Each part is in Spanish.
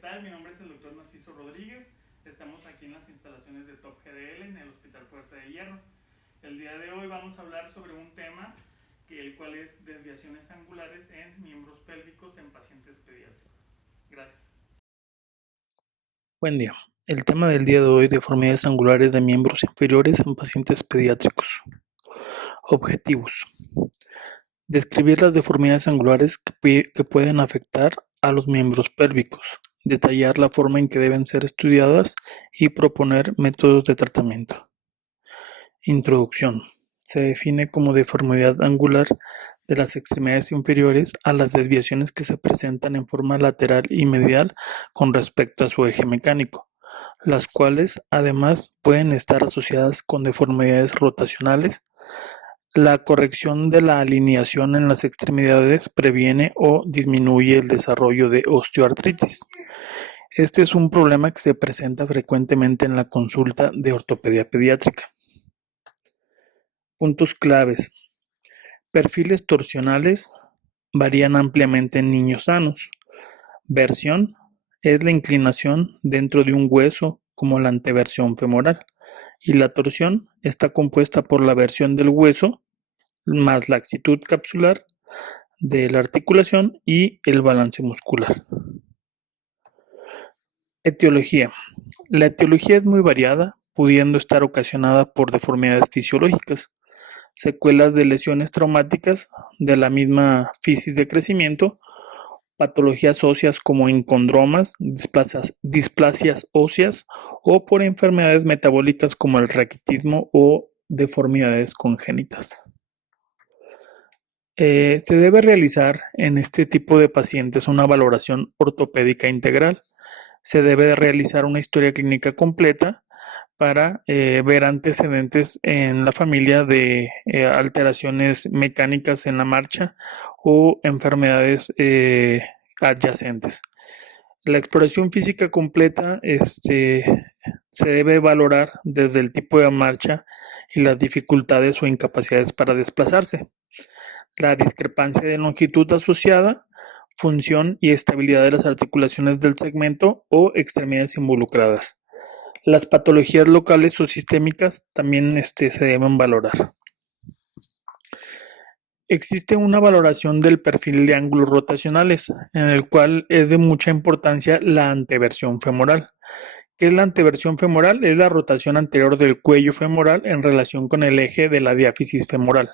tal? Mi nombre es el doctor Narciso Rodríguez. Estamos aquí en las instalaciones de Top GDL en el Hospital Puerta de Hierro. El día de hoy vamos a hablar sobre un tema el cual es desviaciones angulares en miembros pélvicos en pacientes pediátricos. Gracias. Buen día. El tema del día de hoy, deformidades angulares de miembros inferiores en pacientes pediátricos. Objetivos. Describir las deformidades angulares que pueden afectar a los miembros pélvicos, detallar la forma en que deben ser estudiadas y proponer métodos de tratamiento. Introducción. Se define como deformidad angular de las extremidades inferiores a las desviaciones que se presentan en forma lateral y medial con respecto a su eje mecánico, las cuales además pueden estar asociadas con deformidades rotacionales. La corrección de la alineación en las extremidades previene o disminuye el desarrollo de osteoartritis. Este es un problema que se presenta frecuentemente en la consulta de ortopedia pediátrica. Puntos claves. Perfiles torsionales varían ampliamente en niños sanos. Versión es la inclinación dentro de un hueso como la anteversión femoral, y la torsión está compuesta por la versión del hueso más laxitud capsular de la articulación y el balance muscular. Etiología. La etiología es muy variada, pudiendo estar ocasionada por deformidades fisiológicas, secuelas de lesiones traumáticas de la misma fisis de crecimiento, patologías óseas como encondromas, displasias óseas o por enfermedades metabólicas como el raquitismo o deformidades congénitas. Se debe realizar en este tipo de pacientes una valoración ortopédica integral. Se debe de realizar una historia clínica completa para ver antecedentes en la familia de alteraciones mecánicas en la marcha o enfermedades adyacentes. La exploración física completa se debe valorar desde el tipo de marcha y las dificultades o incapacidades para desplazarse, la discrepancia de longitud asociada, función y estabilidad de las articulaciones del segmento o extremidades involucradas. Las patologías locales o sistémicas también se deben valorar. Existe una valoración del perfil de ángulos rotacionales, en el cual es de mucha importancia la anteversión femoral. ¿Qué es la anteversión femoral? Es la rotación anterior del cuello femoral en relación con el eje de la diáfisis femoral.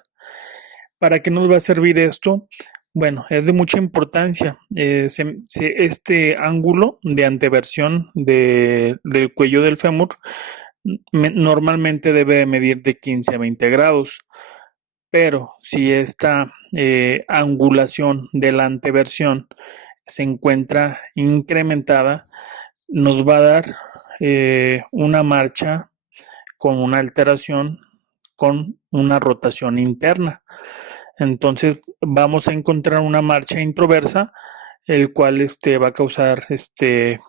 ¿Para qué nos va a servir esto? Bueno, es de mucha importancia. Este ángulo de anteversión del cuello del fémur normalmente debe medir de 15 a 20 grados, pero si esta angulación de la anteversión se encuentra incrementada, nos va a dar una marcha con una alteración, con una rotación interna. Entonces vamos a encontrar una marcha introversa, el cual va a causar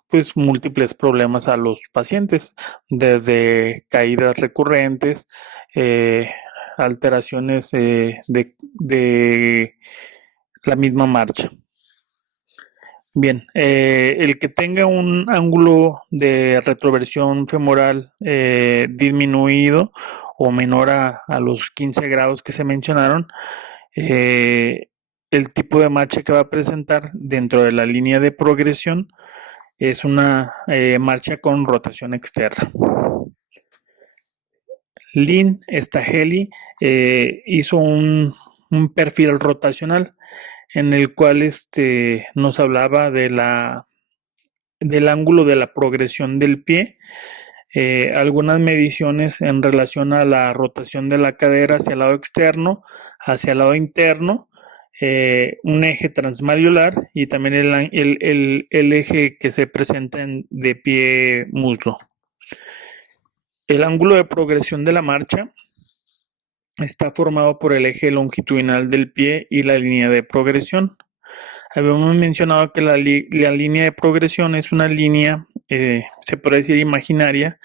pues múltiples problemas a los pacientes, desde caídas recurrentes, alteraciones de la misma marcha. Bien, el que tenga un ángulo de retroversión femoral disminuido o menor a los 15 grados que se mencionaron, el tipo de marcha que va a presentar dentro de la línea de progresión es una marcha con rotación externa. Lynn Staheli hizo un perfil rotacional en el cual nos hablaba del ángulo de la progresión del pie, algunas mediciones en relación a la rotación de la cadera hacia el lado externo, hacia el lado interno, un eje transmariolar y también el eje que se presenta de pie muslo. El ángulo de progresión de la marcha está formado por el eje longitudinal del pie y la línea de progresión. Habíamos mencionado que la línea de progresión es una línea, se puede decir imaginaria,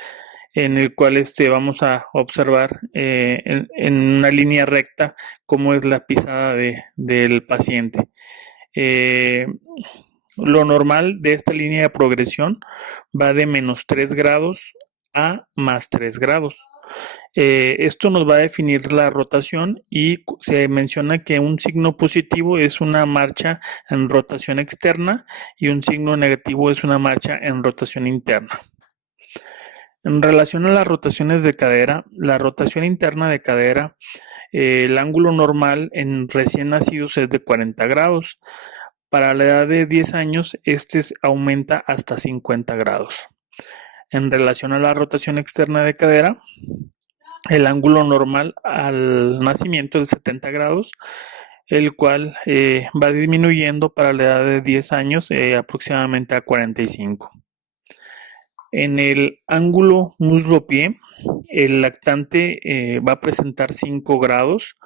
en el cual vamos a observar en una línea recta cómo es la pisada del paciente. Lo normal de esta línea de progresión va de -3 grados a +3 grados. Esto nos va a definir la rotación y se menciona que un signo positivo es una marcha en rotación externa y un signo negativo es una marcha en rotación interna. En relación a las rotaciones de cadera, la rotación interna de cadera, el ángulo normal en recién nacidos es de 40 grados. Para la edad de 10 años, aumenta hasta 50 grados. En relación a la rotación externa de cadera, el ángulo normal al nacimiento es de 70 grados, el cual va disminuyendo para la edad de 10 años aproximadamente a 45. En el ángulo muslo-pie, el lactante va a presentar 5 grados,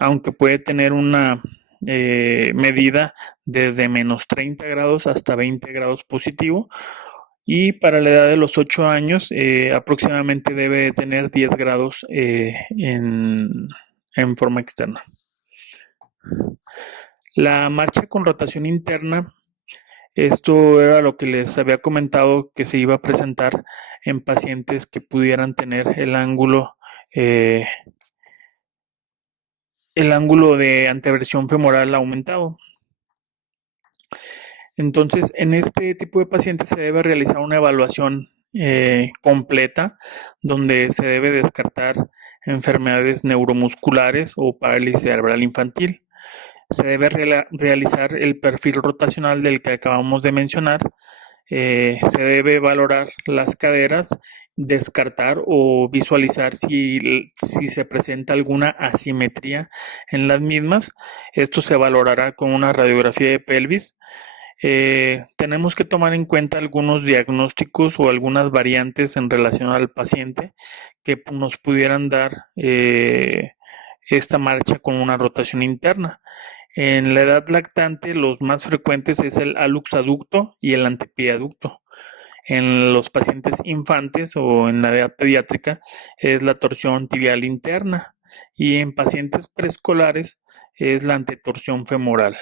aunque puede tener una medida desde -30 grados hasta 20 grados positivo. Y para la edad de los 8 años aproximadamente debe de tener 10 grados en forma externa. La marcha con rotación interna, esto era lo que les había comentado que se iba a presentar en pacientes que pudieran tener el ángulo de anteversión femoral aumentado. Entonces, en este tipo de pacientes se debe realizar una evaluación completa, donde se debe descartar enfermedades neuromusculares o parálisis cerebral infantil. Se debe realizar el perfil rotacional del que acabamos de mencionar. Se debe valorar las caderas, descartar o visualizar si se presenta alguna asimetría en las mismas. Esto se valorará con una radiografía de pelvis. Tenemos que tomar en cuenta algunos diagnósticos o algunas variantes en relación al paciente que nos pudieran dar esta marcha con una rotación interna. En la edad lactante, los más frecuentes es el alux aducto y el antepie aducto. En los pacientes infantes o en la edad pediátrica es la torsión tibial interna, y en pacientes preescolares es la antetorsión femoral.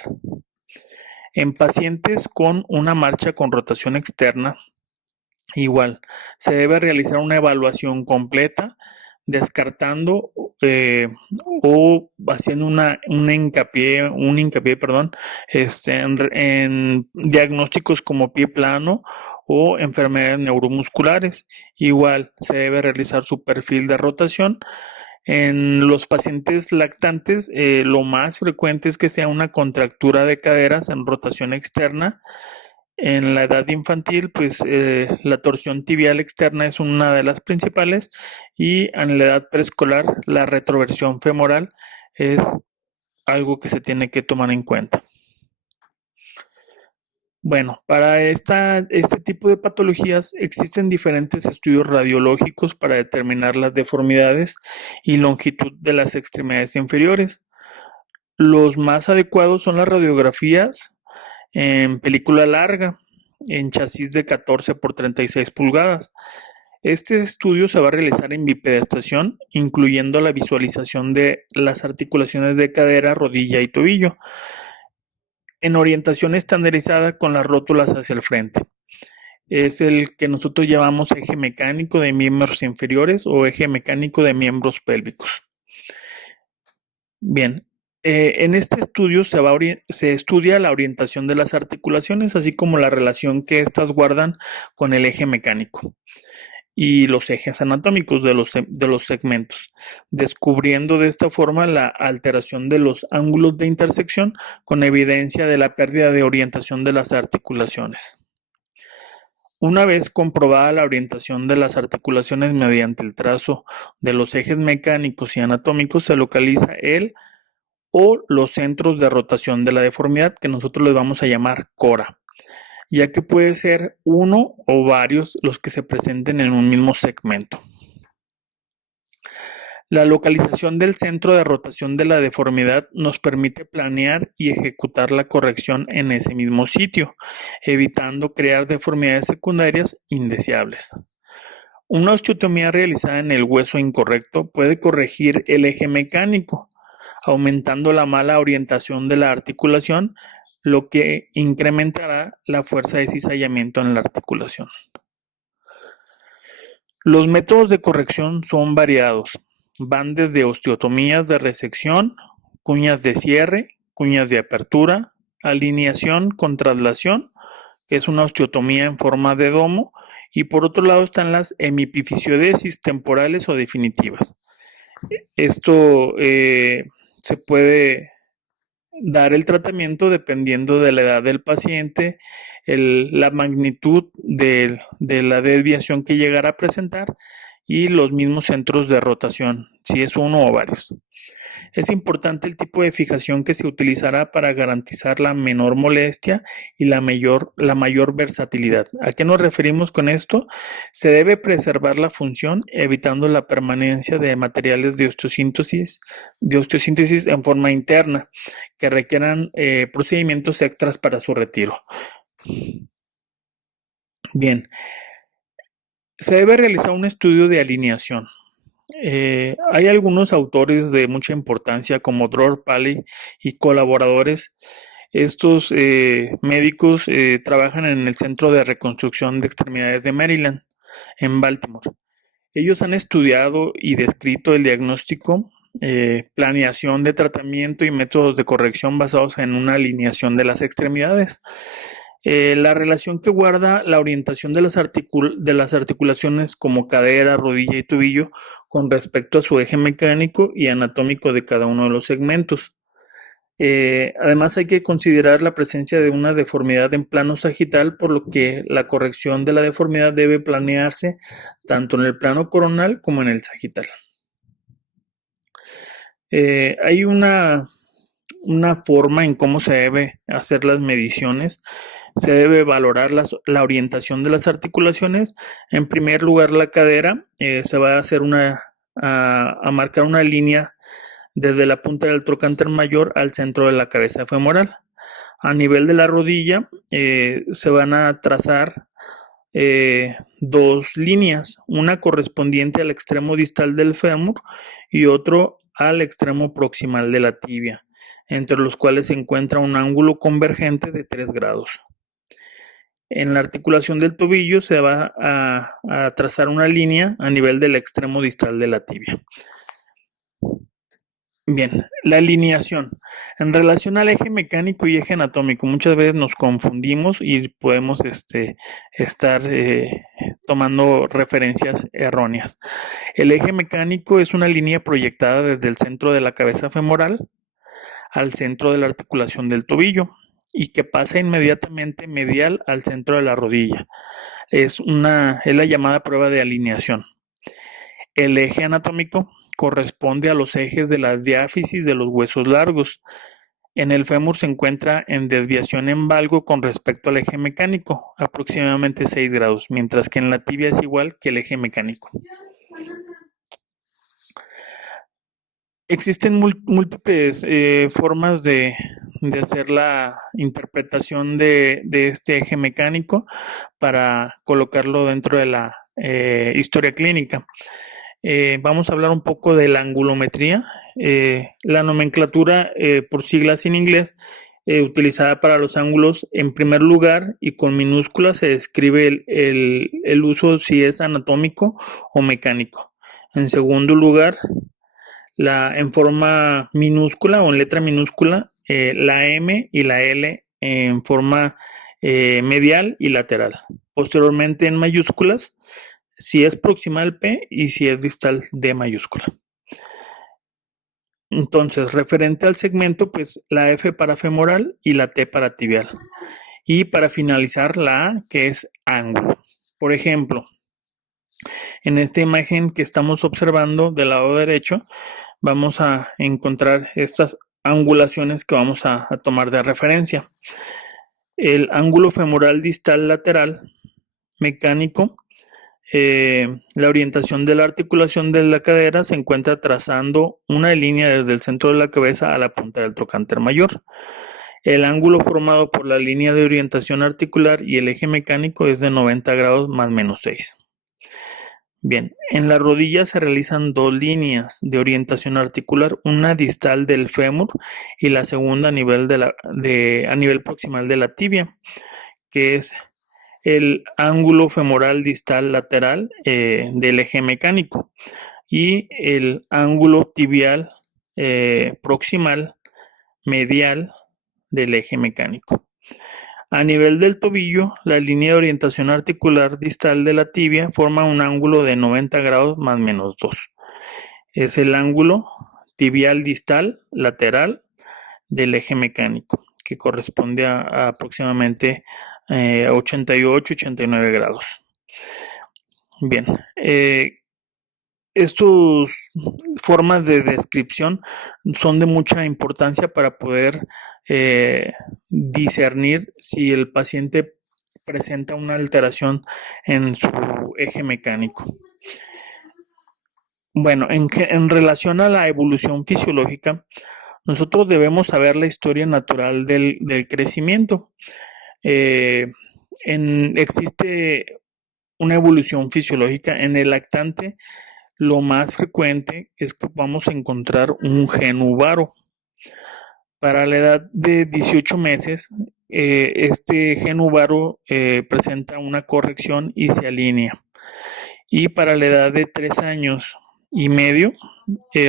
En pacientes con una marcha con rotación externa, igual, se debe realizar una evaluación completa, descartando o haciendo un hincapié, en diagnósticos como pie plano o enfermedades neuromusculares. Igual, se debe realizar su perfil de rotación. En los pacientes lactantes, lo más frecuente es que sea una contractura de caderas en rotación externa. En la edad infantil, pues la torsión tibial externa es una de las principales, y en la edad preescolar la retroversión femoral es algo que se tiene que tomar en cuenta. Bueno, para este tipo de patologías existen diferentes estudios radiológicos para determinar las deformidades y longitud de las extremidades inferiores. Los más adecuados son las radiografías en película larga, en chasis de 14 por 36 pulgadas. Este estudio se va a realizar en bipedestación, incluyendo la visualización de las articulaciones de cadera, rodilla y tobillo, en orientación estandarizada con las rótulas hacia el frente. Es el que nosotros llamamos eje mecánico de miembros inferiores o eje mecánico de miembros pélvicos. Bien, en este estudio se estudia la orientación de las articulaciones, así como la relación que éstas guardan con el eje mecánico y los ejes anatómicos de los segmentos, descubriendo de esta forma la alteración de los ángulos de intersección con evidencia de la pérdida de orientación de las articulaciones. Una vez comprobada la orientación de las articulaciones mediante el trazo de los ejes mecánicos y anatómicos, se localiza el o los centros de rotación de la deformidad, que nosotros les vamos a llamar cora, ya que puede ser uno o varios los que se presenten en un mismo segmento. La localización del centro de rotación de la deformidad nos permite planear y ejecutar la corrección en ese mismo sitio, evitando crear deformidades secundarias indeseables. Una osteotomía realizada en el hueso incorrecto puede corregir el eje mecánico, aumentando la mala orientación de la articulación, lo que incrementará la fuerza de cizallamiento en la articulación. Los métodos de corrección son variados. Van desde osteotomías de resección, cuñas de cierre, cuñas de apertura, alineación con traslación, que es una osteotomía en forma de domo, y por otro lado están las hemipifisiodesis temporales o definitivas. Esto se puede dar el tratamiento dependiendo de la edad del paciente, la magnitud de la desviación que llegará a presentar y los mismos centros de rotación, si es uno o varios. Es importante el tipo de fijación que se utilizará para garantizar la menor molestia y la mayor versatilidad. ¿A qué nos referimos con esto? Se debe preservar la función evitando la permanencia de materiales de osteosíntesis en forma interna que requieran procedimientos extras para su retiro. Bien, se debe realizar un estudio de alineación. Hay algunos autores de mucha importancia como Dror Paley y colaboradores. Estos médicos trabajan en el Centro de Reconstrucción de Extremidades de Maryland, en Baltimore. Ellos han estudiado y descrito el diagnóstico, planeación de tratamiento y métodos de corrección basados en una alineación de las extremidades. La relación que guarda la orientación de las articulaciones como cadera, rodilla y tobillo con respecto a su eje mecánico y anatómico de cada uno de los segmentos. Además hay que considerar la presencia de una deformidad en plano sagital, por lo que la corrección de la deformidad debe planearse tanto en el plano coronal como en el sagital. Hay una forma en cómo se debe hacer las mediciones. Se debe valorar la orientación de las articulaciones. En primer lugar, la cadera. Se va a hacer a marcar una línea desde la punta del trocánter mayor al centro de la cabeza femoral. A nivel de la rodilla se van a trazar dos líneas, una correspondiente al extremo distal del fémur y otro al extremo proximal de la tibia, entre los cuales se encuentra un ángulo convergente de 3 grados. En la articulación del tobillo se va a trazar una línea a nivel del extremo distal de la tibia. Bien, la alineación. En relación al eje mecánico y eje anatómico, muchas veces nos confundimos y podemos estar tomando referencias erróneas. El eje mecánico es una línea proyectada desde el centro de la cabeza femoral al centro de la articulación del tobillo y que pasa inmediatamente medial al centro de la rodilla. Es la llamada prueba de alineación. El eje anatómico corresponde a los ejes de las diáfisis de los huesos largos. En el fémur se encuentra en desviación en valgo con respecto al eje mecánico, aproximadamente 6 grados, mientras que en la tibia es igual que el eje mecánico. Existen múltiples formas de hacer la interpretación de este eje mecánico para colocarlo dentro de la historia clínica. Vamos a hablar un poco de la angulometría. La nomenclatura por siglas en inglés utilizada para los ángulos, en primer lugar y con minúsculas se describe el uso si es anatómico o mecánico. En segundo lugar, en forma minúscula o en letra minúscula, la M y la L en forma medial y lateral. Posteriormente en mayúsculas, si es proximal P y si es distal D mayúscula. Entonces, referente al segmento, pues la F para femoral y la T para tibial. Y para finalizar, la A, que es ángulo. Por ejemplo, en esta imagen que estamos observando del lado derecho, vamos a encontrar estas angulaciones que vamos a tomar de referencia. El ángulo femoral distal lateral mecánico. La orientación de la articulación de la cadera se encuentra trazando una línea desde el centro de la cabeza a la punta del trocánter mayor. El ángulo formado por la línea de orientación articular y el eje mecánico es de 90 grados más menos 6. Bien, en la rodilla se realizan dos líneas de orientación articular, una distal del fémur y la segunda a nivel proximal de la tibia, que es el ángulo femoral distal lateral del eje mecánico y el ángulo tibial proximal medial del eje mecánico. A nivel del tobillo, la línea de orientación articular distal de la tibia forma un ángulo de 90 grados más menos 2. Es el ángulo tibial distal lateral del eje mecánico, que corresponde a aproximadamente 88-89 grados. Bien, estas formas de descripción son de mucha importancia para poder discernir si el paciente presenta una alteración en su eje mecánico. Bueno, en relación a la evolución fisiológica, nosotros debemos saber la historia natural del crecimiento. Existe una evolución fisiológica en el lactante. Lo más frecuente es que vamos a encontrar un genuvaro. Para la edad de 18 meses, este genuvaro presenta una corrección y se alinea. Y para la edad de 3 años y medio,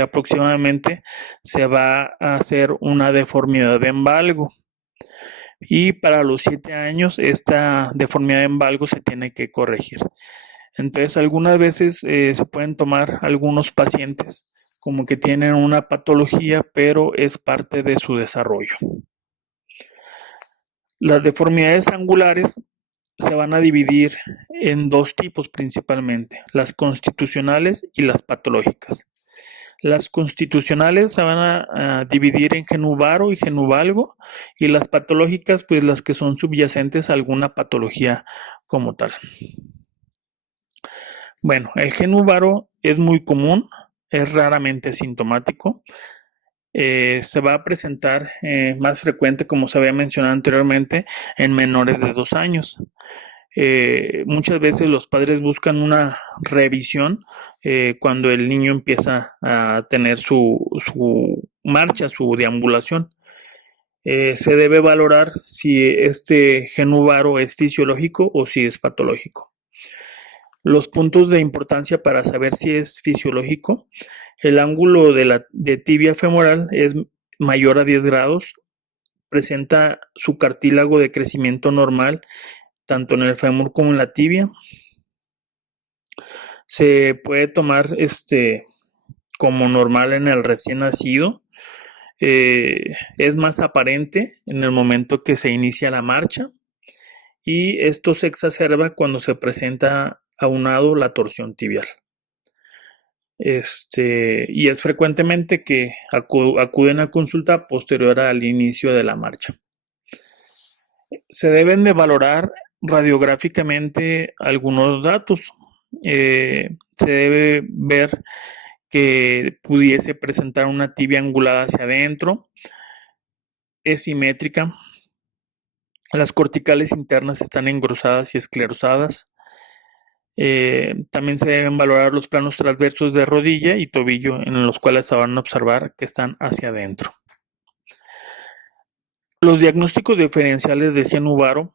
aproximadamente, se va a hacer una deformidad de embalgo. Y para los 7 años, esta deformidad de embalgo se tiene que corregir. Entonces, algunas veces se pueden tomar algunos pacientes como que tienen una patología, pero es parte de su desarrollo. Las deformidades angulares se van a dividir en dos tipos principalmente, las constitucionales y las patológicas. Las constitucionales se van a dividir en genuvaro y genuvalgo, y las patológicas, pues las que son subyacentes a alguna patología como tal. Bueno, el genuvaro es muy común, es raramente sintomático. Se va a presentar más frecuente, como se había mencionado anteriormente, en menores de 2 años. Muchas veces los padres buscan una revisión cuando el niño empieza a tener su marcha, su deambulación. Se debe valorar si este genuvaro es fisiológico o si es patológico. Los puntos de importancia para saber si es fisiológico: el ángulo de tibia femoral es mayor a 10 grados, presenta su cartílago de crecimiento normal tanto en el fémur como en la tibia. Se puede tomar como normal en el recién nacido. Es más aparente en el momento que se inicia la marcha, y esto se exacerba cuando se presenta aunado la torsión tibial. Y es frecuentemente que acuden a consulta posterior al inicio de la marcha. Se deben de valorar radiográficamente algunos datos. Se debe ver que pudiese presentar una tibia angulada hacia adentro, es simétrica, las corticales internas están engrosadas y esclerosadas. También se deben valorar los planos transversos de rodilla y tobillo, en los cuales se van a observar que están hacia adentro. Los diagnósticos diferenciales del genuvaro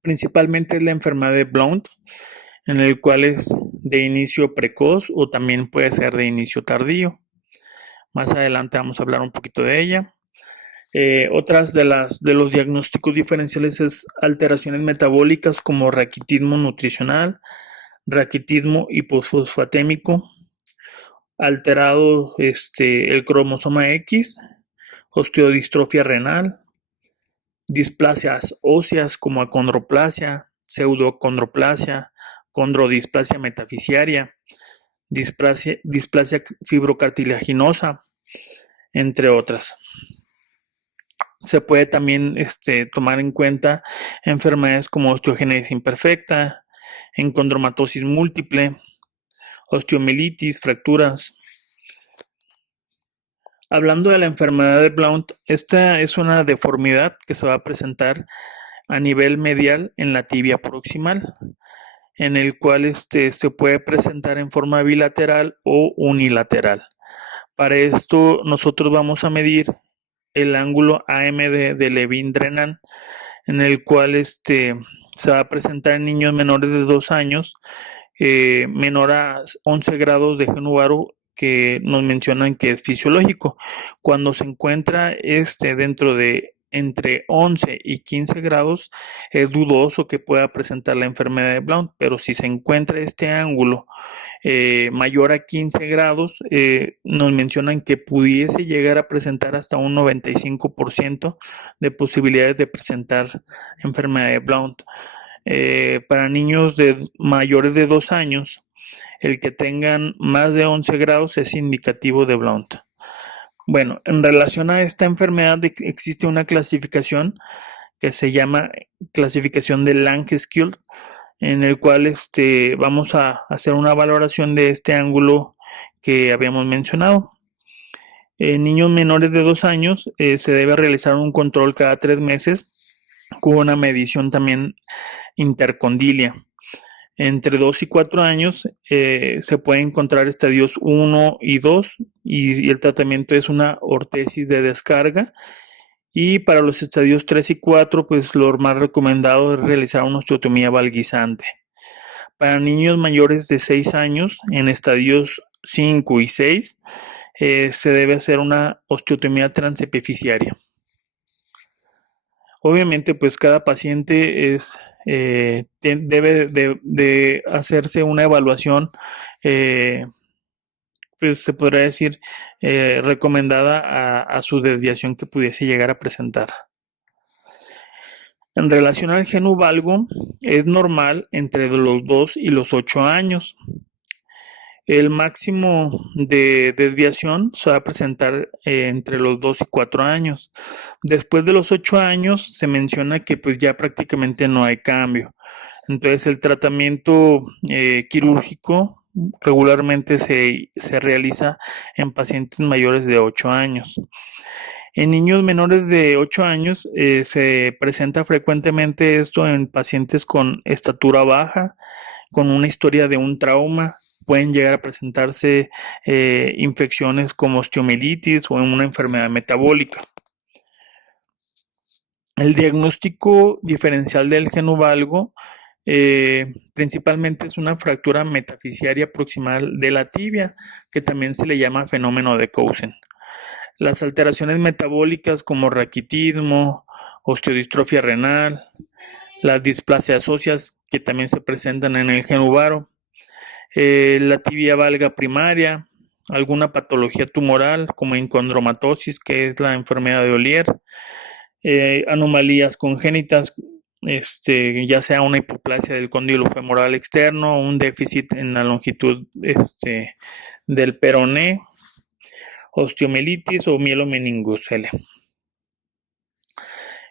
principalmente es la enfermedad de Blount, en el cual es de inicio precoz o también puede ser de inicio tardío. Más adelante vamos a hablar un poquito de ella. Otras de los diagnósticos diferenciales es alteraciones metabólicas como raquitismo nutricional, raquitismo hipofosfatémico, alterado el cromosoma X, osteodistrofia renal, displasias óseas como acondroplasia, pseudoacondroplasia, condrodisplasia metafisiaria, displasia fibrocartilaginosa, entre otras. Se puede también tomar en cuenta enfermedades como osteogénesis imperfecta, encondromatosis múltiple, osteomielitis, fracturas. Hablando de la enfermedad de Blount, esta es una deformidad que se va a presentar a nivel medial en la tibia proximal. en el cual se puede presentar en forma bilateral o unilateral. Para esto nosotros vamos a medir el ángulo AMD de Levin-Drennan, en el cual se va a presentar en niños menores de 2 años, menor a 11 grados de Genuvaro, que nos mencionan que es fisiológico. Cuando se encuentra dentro de entre 11 y 15 grados, es dudoso que pueda presentar la enfermedad de Blount, pero si se encuentra este ángulo mayor a 15 grados, nos mencionan que pudiese llegar a presentar hasta un 95% de posibilidades de presentar enfermedad de Blount. Para niños mayores de 2 años, el que tengan más de 11 grados es indicativo de Blount. Bueno, en relación a esta enfermedad existe una clasificación que se llama clasificación de Lange-Scale, en el cual vamos a hacer una valoración de este ángulo que habíamos mencionado. En niños menores de 2 años se debe realizar un control cada 3 meses con una medición también intercondilia. Entre 2 y 4 años se puede encontrar estadios 1 y 2 y el tratamiento es una ortesis de descarga. Y para los estadios 3 y 4, pues lo más recomendado es realizar una osteotomía valguizante. Para niños mayores de 6 años, en estadios 5 y 6, se debe hacer una osteotomía transepifisiaria. Obviamente, pues cada paciente debe de hacerse una evaluación, pues se podría decir, recomendada a su desviación que pudiese llegar a presentar. En relación al genu valgo, es normal entre los 2 y los 8 años. El máximo de desviación se va a presentar entre los 2 y 4 años. Después de los 8 años se menciona que pues ya prácticamente no hay cambio. Entonces el tratamiento quirúrgico regularmente se realiza en pacientes mayores de 8 años. En niños menores de 8 años se presenta frecuentemente esto en pacientes con estatura baja, con una historia de un trauma. Pueden llegar a presentarse infecciones como osteomielitis o una enfermedad metabólica. El diagnóstico diferencial del genu valgo principalmente es una fractura metafisiaria proximal de la tibia, que también se le llama fenómeno de Cousin. Las alteraciones metabólicas como raquitismo, osteodistrofia renal, las displasias óseas que también se presentan en el genu varo, la tibia valga primaria, alguna patología tumoral como encondromatosis, que es la enfermedad de Ollier, anomalías congénitas, ya sea una hipoplasia del cóndilo femoral externo, un déficit en la longitud del peroné, osteomielitis o mielomeningocele.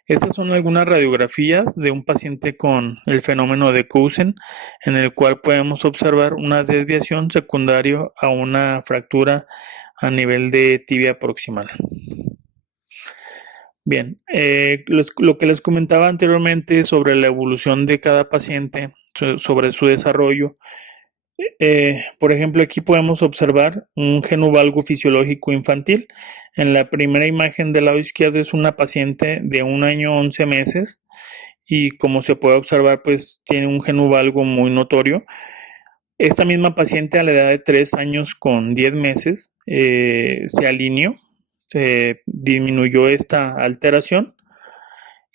Estas son algunas radiografías de un paciente con el fenómeno de Cousin, en el cual podemos observar una desviación secundaria a una fractura a nivel de tibia proximal. Bien, lo que les comentaba anteriormente sobre la evolución de cada paciente, sobre su desarrollo. Por ejemplo, aquí podemos observar un genu valgo fisiológico infantil. En la primera imagen del lado izquierdo es una paciente de 1 año 11 meses y como se puede observar, pues tiene un genu valgo muy notorio. Esta misma paciente a la edad de 3 años con 10 meses se alineó, se disminuyó esta alteración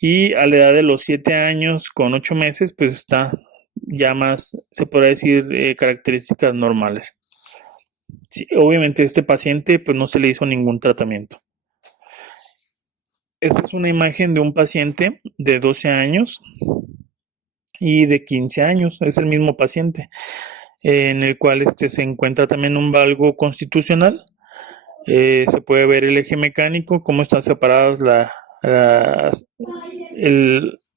y a la edad de los 7 años con 8 meses, pues está ya más, se podría decir, características normales. Sí, obviamente este paciente pues no se le hizo ningún tratamiento. Esta es una imagen de un paciente de 12 años y de 15 años, es el mismo paciente, en el cual se encuentra también un valgo constitucional. Se puede ver el eje mecánico, cómo están separadas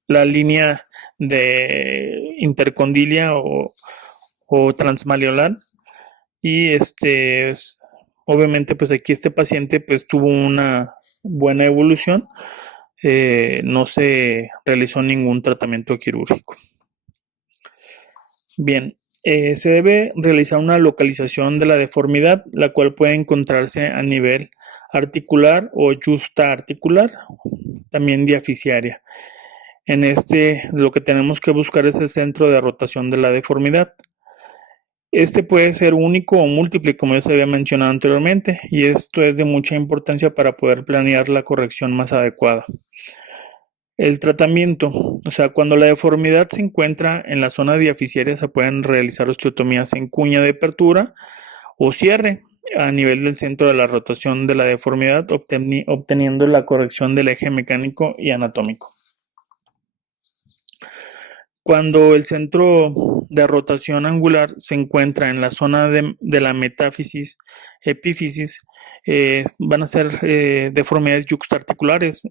la línea de intercondilia o transmalleolar. Y obviamente pues aquí este paciente pues tuvo una buena evolución, no se realizó ningún tratamiento quirúrgico. Bien, se debe realizar una localización de la deformidad, la cual puede encontrarse a nivel articular o justa articular, también diaficiaria. En lo que tenemos que buscar es el centro de rotación de la deformidad. Este puede ser único o múltiple, como ya se había mencionado anteriormente, y esto es de mucha importancia para poder planear la corrección más adecuada. El tratamiento, o sea, cuando la deformidad se encuentra en la zona diaficiaria, se pueden realizar osteotomías en cuña de apertura o cierre a nivel del centro de la rotación de la deformidad, obteniendo la corrección del eje mecánico y anatómico. Cuando el centro de rotación angular se encuentra en la zona de la metáfisis, epífisis, van a ser deformidades yuxtaarticulares.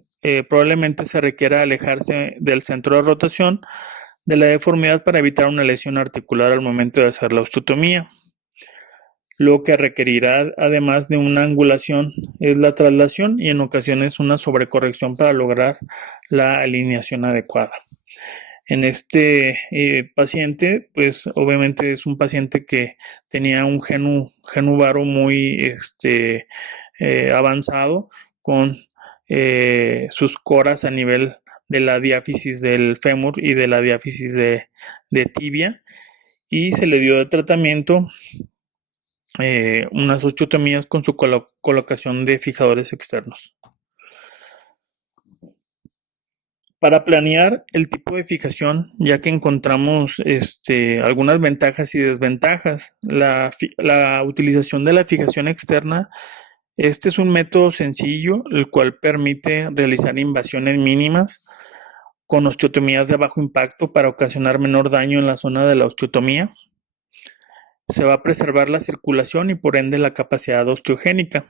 Probablemente se requiera alejarse del centro de rotación de la deformidad para evitar una lesión articular al momento de hacer la osteotomía. Lo que requerirá, además de una angulación, es la traslación y en ocasiones una sobrecorrección para lograr la alineación adecuada. En este paciente, pues obviamente es un paciente que tenía un genu varo muy avanzado con sus coras a nivel de la diáfisis del fémur y de la diáfisis de tibia, y se le dio de tratamiento unas osteotomías con su colocación de fijadores externos. Para planear el tipo de fijación, ya que encontramos algunas ventajas y desventajas, la utilización de la fijación externa, este es un método sencillo, el cual permite realizar invasiones mínimas con osteotomías de bajo impacto para ocasionar menor daño en la zona de la osteotomía. Se va a preservar la circulación y por ende la capacidad osteogénica.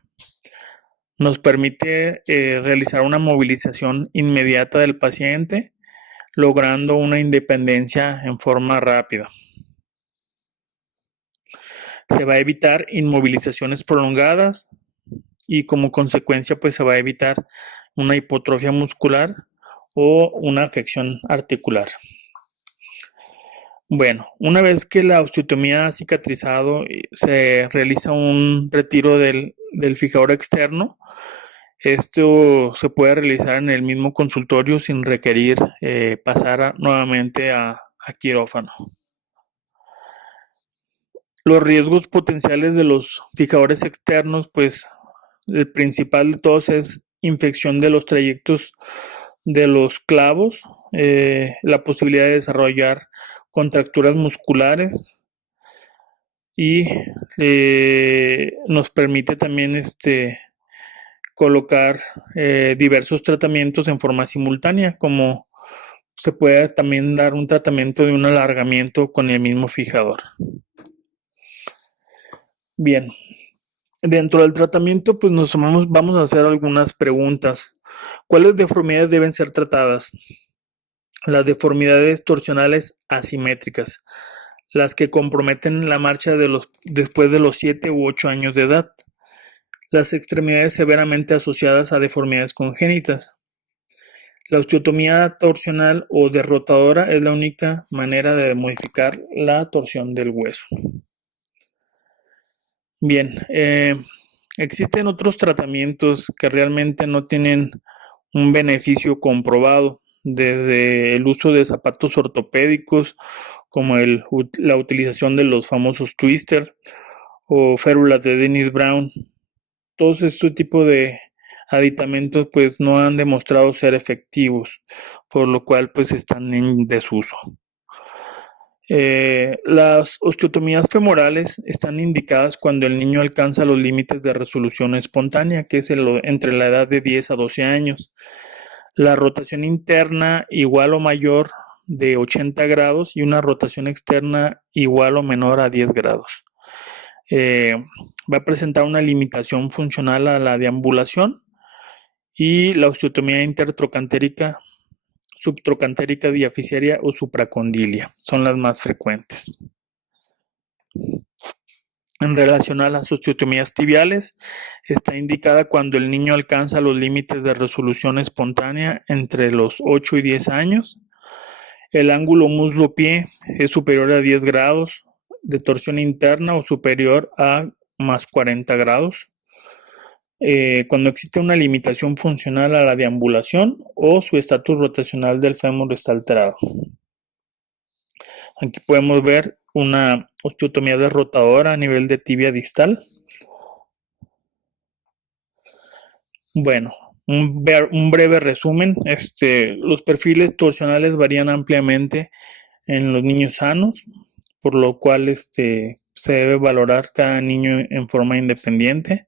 Nos permite realizar una movilización inmediata del paciente, logrando una independencia en forma rápida. Se va a evitar inmovilizaciones prolongadas y como consecuencia pues se va a evitar una hipotrofia muscular o una afección articular. Bueno, una vez que la osteotomía ha cicatrizado, se realiza un retiro del fijador externo. Esto se puede realizar en el mismo consultorio sin requerir pasar nuevamente a quirófano. Los riesgos potenciales de los fijadores externos, pues el principal de todos es infección de los trayectos de los clavos, la posibilidad de desarrollar contracturas musculares y nos permite también colocar diversos tratamientos en forma simultánea, como se puede también dar un tratamiento de un alargamiento con el mismo fijador. Bien, dentro del tratamiento pues vamos a hacer algunas preguntas. ¿Cuáles deformidades deben ser tratadas? Las deformidades torsionales asimétricas, las que comprometen la marcha después de los 7 u 8 años de edad. Las extremidades severamente asociadas a deformidades congénitas. La osteotomía torsional o derrotadora es la única manera de modificar la torsión del hueso. Bien, existen otros tratamientos que realmente no tienen un beneficio comprobado, desde el uso de zapatos ortopédicos, como la utilización de los famosos twister o férulas de Dennis Brown. Todos estos tipos de aditamentos pues no han demostrado ser efectivos, por lo cual pues están en desuso. Las osteotomías femorales están indicadas cuando el niño alcanza los límites de resolución espontánea, que es entre la edad de 10 a 12 años. La rotación interna igual o mayor de 80 grados y una rotación externa igual o menor a 10 grados. Va a presentar una limitación funcional a la deambulación y la osteotomía intertrocantérica, subtrocantérica, diaficiaria o supracondilia son las más frecuentes. En relación a las osteotomías tibiales, está indicada cuando el niño alcanza los límites de resolución espontánea entre los 8 y 10 años. El ángulo muslo-pie es superior a 10 grados de torsión interna o superior a más 40 grados. Cuando existe una limitación funcional a la deambulación o su estatus rotacional del fémur está alterado. Aquí podemos ver una osteotomía derrotadora a nivel de tibia distal. Bueno, un breve resumen. Los perfiles torsionales varían ampliamente en los niños sanos, por lo cual se debe valorar cada niño en forma independiente.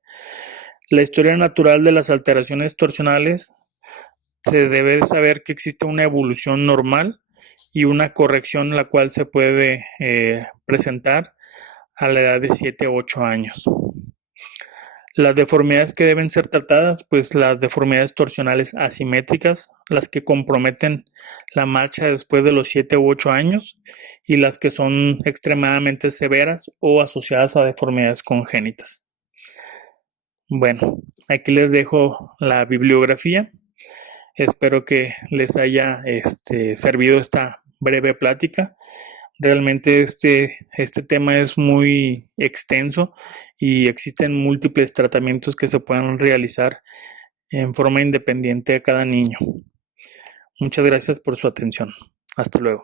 La historia natural de las alteraciones torsionales, se debe saber que existe una evolución normal y una corrección la cual se puede presentar a la edad de 7 u 8 años. Las deformidades que deben ser tratadas, pues las deformidades torsionales asimétricas, las que comprometen la marcha después de los 7 u 8 años y las que son extremadamente severas o asociadas a deformidades congénitas. Bueno, aquí les dejo la bibliografía. Espero que les haya servido esta breve plática. Realmente este tema es muy extenso y existen múltiples tratamientos que se pueden realizar en forma independiente a cada niño. Muchas gracias por su atención. Hasta luego.